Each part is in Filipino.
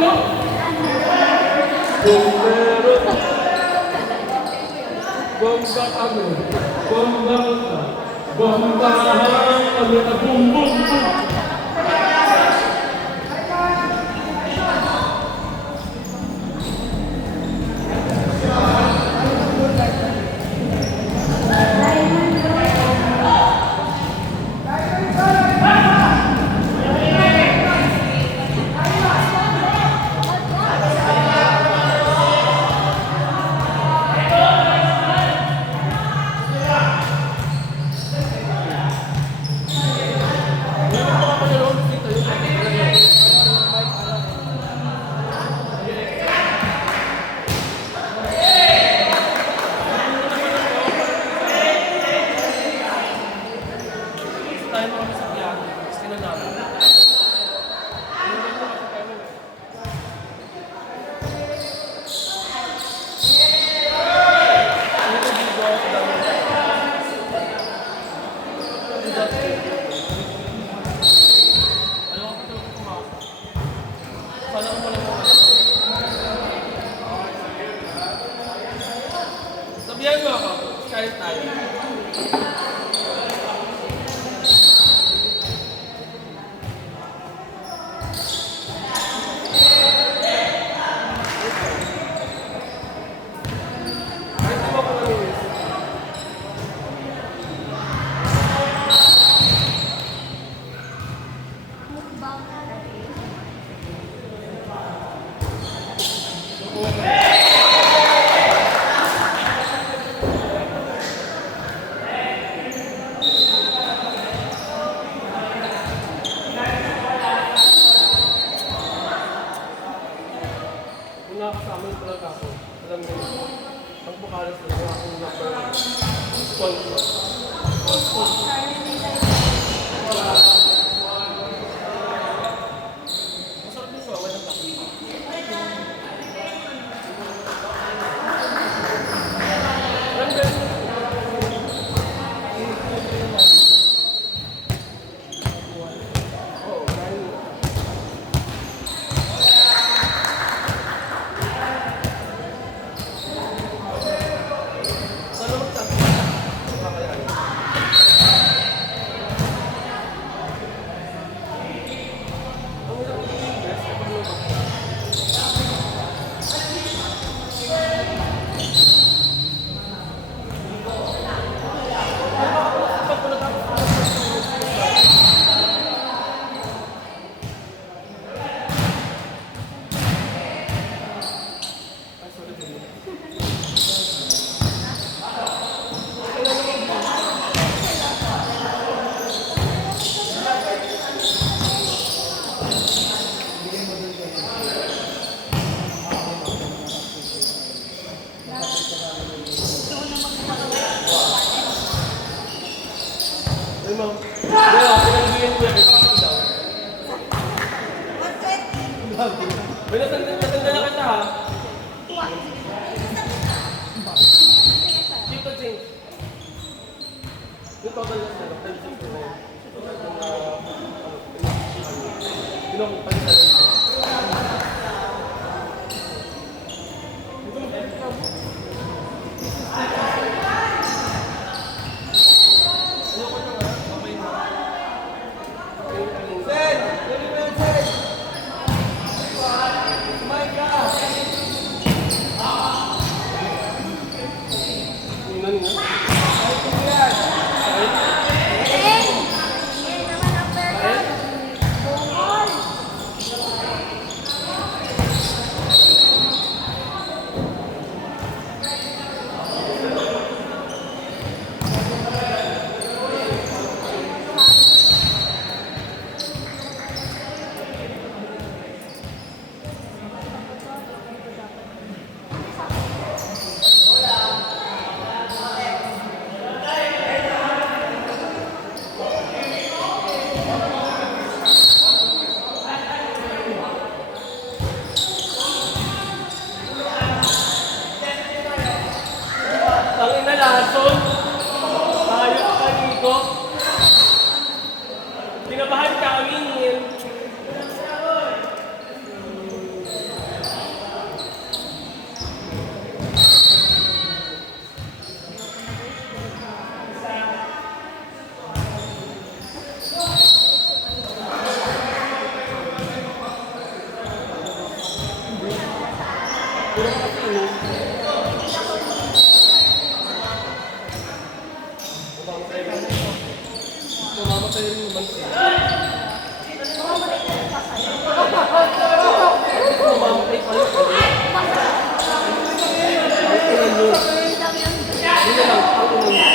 no? Kung meron, bomba kami, bomba ka, bombahan kami na bum bum bum. Sabihan mo ako, kahit tayo. Nakakasama yung talaga ako. Alam mo yun, ang bukalas na yung akong number sponsor. Masarap yung sawa ng tapo. Natanda na kita ha. Keep the change. Yung total na sila, 10-69. Pinakupay sa rin. Puro ka kasi yun. Mamamatay rin naman siya. Mamamatay pa rin. Ang ulan yun. Yun na lang, ang ulan yun.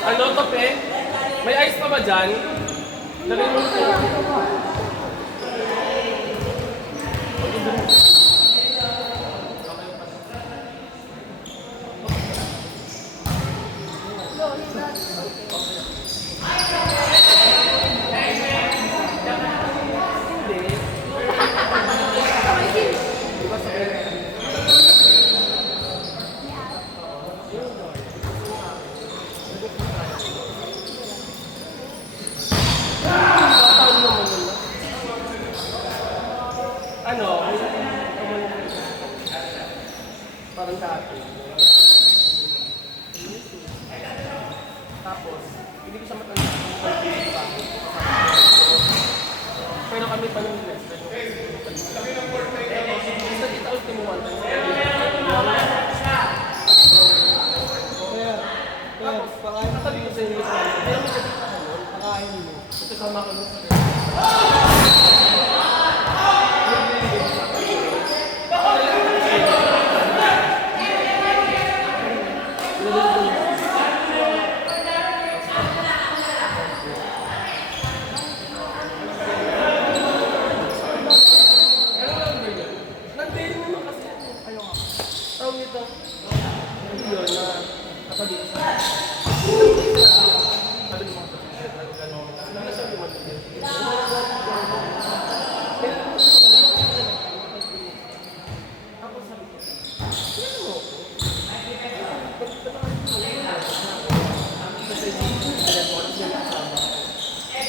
Ano, Tope? May ice pa ba dyan? Lagay mo na. Ano? Parang dati. Tapos, hindi ko siya matanda. Pero kami pa nung less. Basta kita ultimo one time. Tapos, katabi ko sa inyo sa amin. Pero may nakita ka nun, pakain mo. Ito sama ko nun sa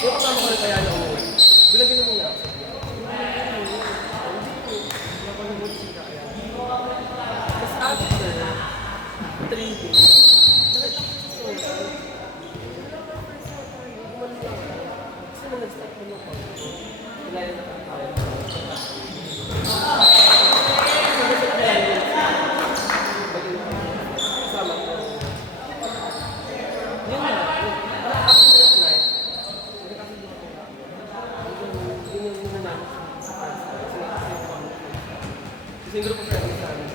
yung kasama ko rin kaya na umuwi. Bilagin na muna ako sa biya. Tapos after 3 days, nakita ko siya sa oil. Gumaling lang ako. Kasi nung nag-start ko nung pag nilaya na pagkain. Kasama ko. Yun na. Parang after that night, kasi yung grupo friendly sa amin.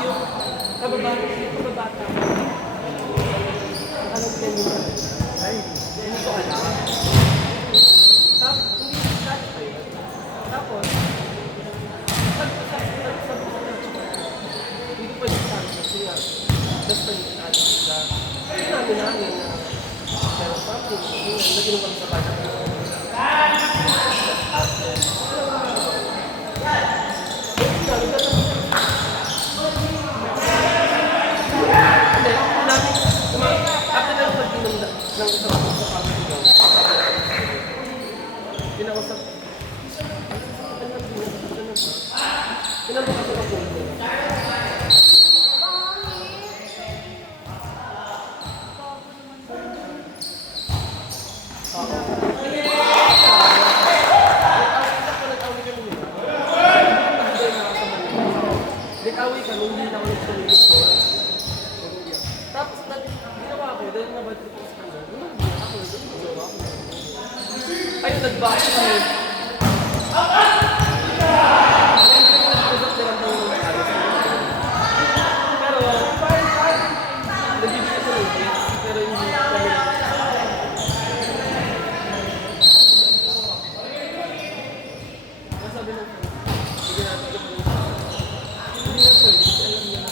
Yung kababata. Anong ganyan yun? Ay, hindi ko alam. Tapos, hindi ko dati pa yun. Tapos, hindi ko pwede sa akin kasi nga, just pa yung atin sila. Hindi namin na pero something, nag-inom kami sa bata. After na yung pag-inom ng isang sa pamilya, pinakausap, pinakausap ako. Nag-away kami, hindi na ako nagsulit ko. Tapos, ginawa ko, dahil nabad ko sa kanya, ako, nagawa ko. Ayun, nag-back kami. Hindi ko nag-usap na lang tayo ng ayos. Pero, nagbibigay ko ng date, pero hindi kami. Sabi ng sige natin ito. Hindi na pwede, kasi alam niya na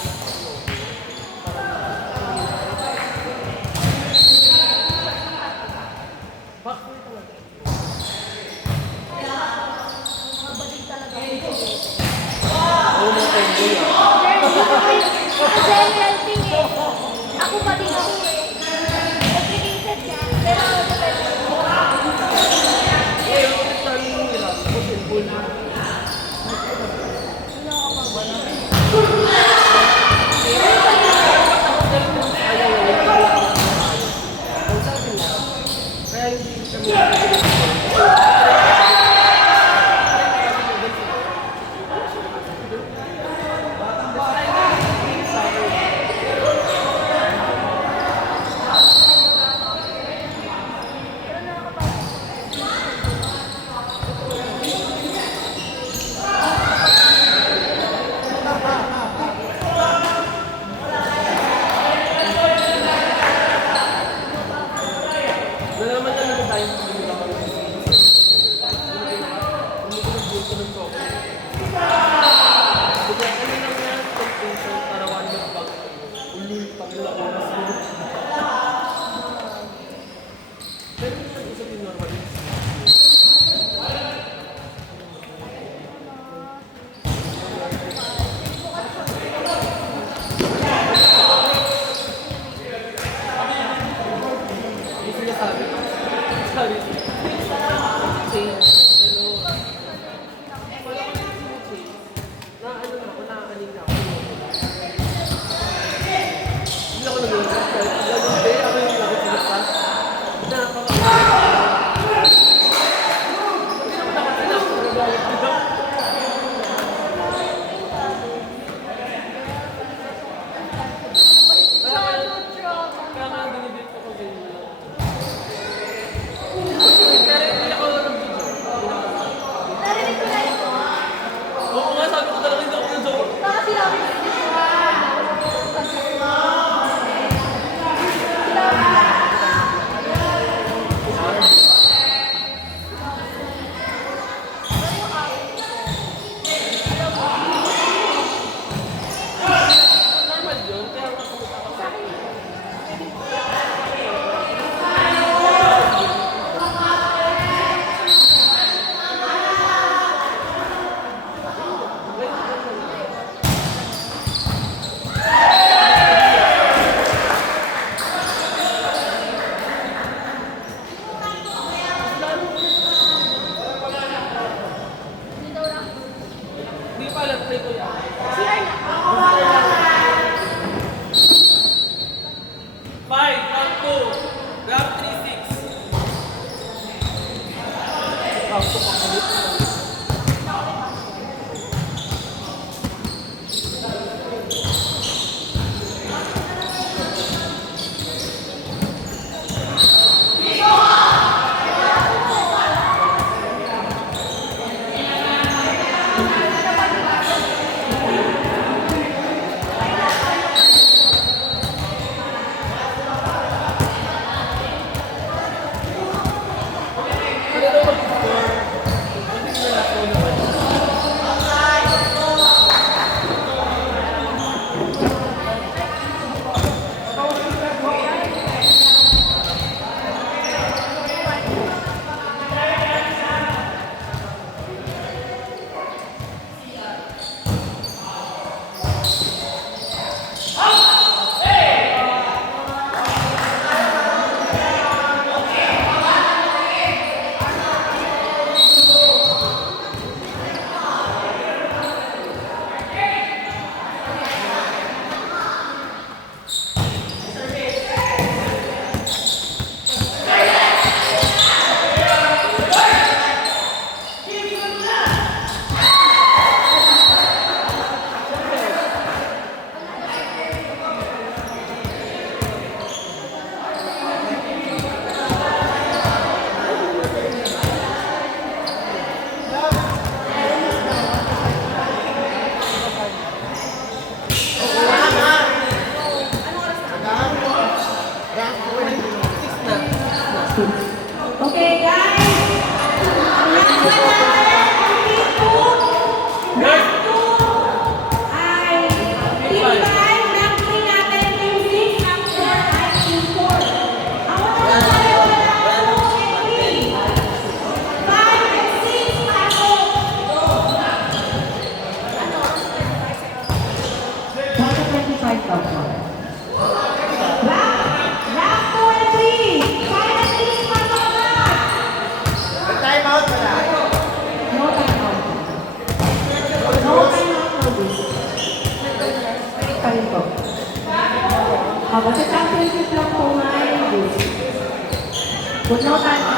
backfire talaga. Pagkala oras mo. Pero hindi naman usapin normal yun. Yung sinasabi ko. Sabi ko. Change. Pero, wala ko na change. Na ano na ako, nakakaling na ako. Hindi ako nag-iingat. Ganun din, ako yung nakikita. Hindi naman nakakita ako nagagalit dito. Kaya nga binibit ko ganyan lang. Pero hindi ako nag-joke. Narinig ko na ito. Oo nga, sabi ko talaga hindi ako nag-joke. Baka sinabi ko dito. Normal yun, kaya nga pumunta ako sa akin. Hindi pa alam, try ko yan. Five, 1, 2, grab 3, 6. Kaso pakalit. Ano daw mag-score? Hindi na ako naman. Okay, guys. Pinakawan natin ang dito. Round 2 ay team 5. Round 3 natin team 6. After ay team 4. Ang una tayo na 2 and 3. 5 and 6 pasok. 125 pasok. Round 2 and 3. 5 and 6 pasok na. Time out pala. No time out. No time out for this. Wait pa rin po. Sa championship lang po nga this. But no time out.